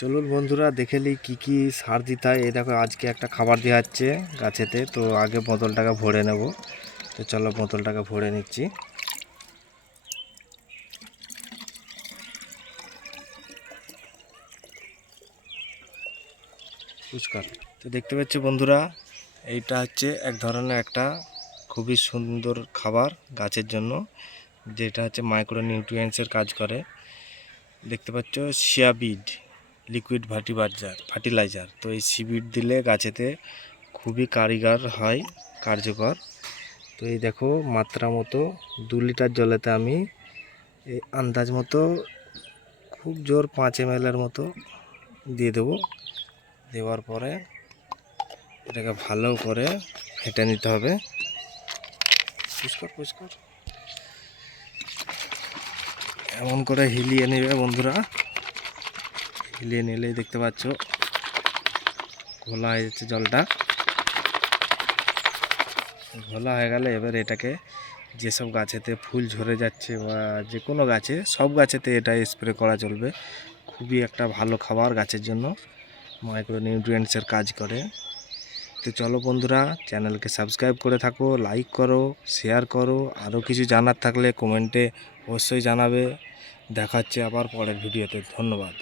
চলুন বন্ধুরা দেখে নিই কী কী সার দিতে হয়। এই দেখো আজকে একটা খাবার দেওয়া হচ্ছে গাছেতে, তো আগে বোতলটাকে ভরে নেব। তো চলো বোতলটাকে ভরে নিচ্ছি। পুষ্কার তো দেখতে পাচ্ছি বন্ধুরা, এইটা হচ্ছে এক ধরনের একটা খুবই সুন্দর খাবার গাছের জন্য, যেটা হচ্ছে মাইক্রো নিউট্রিয়েন্টসের কাজ করে। দেখতে পাচ্ছ শিয়াবিড লিকুইড ফার্টিলাইজার। তো এই সিবিড দিলে গাছেতে খুবই কারিগর হয়, কার্যকর। তো এই দেখো মাত্রা মতো 2 লিটার জলেতে আমি এই আন্দাজ মতো খুব জোর 5 ml মতো দিয়ে দেবো। দেওয়ার পরে এটাকে ভালো করে ফেটে নিতে হবে। পরিষ্কার এমন করে হিলিয়ে নেবে বন্ধুরা। হিলিয়ে নিলেই দেখতে পাচ্ছ ঘোলা হয়ে যাচ্ছে জলটা। ঘোলা হয়ে গেলে এবার এটাকে যেসব গাছেতে ফুল ঝরে যাচ্ছে বা যে কোনো গাছে, সব গাছেতে এটা স্প্রে করা চলবে। খুবই একটা ভালো খাবার গাছের জন্য, মাইক্রো নিউট্রিয়েন্টসের কাজ করে। তো চলো বন্ধুরা, চ্যানেলকে সাবস্ক্রাইব করে থাকো, লাইক করো, শেয়ার করো। আরও কিছু জানার থাকলে কমেন্টে অবশ্যই জানাবে। দেখাচ্ছে আবার পরের ভিডিওতে। ধন্যবাদ।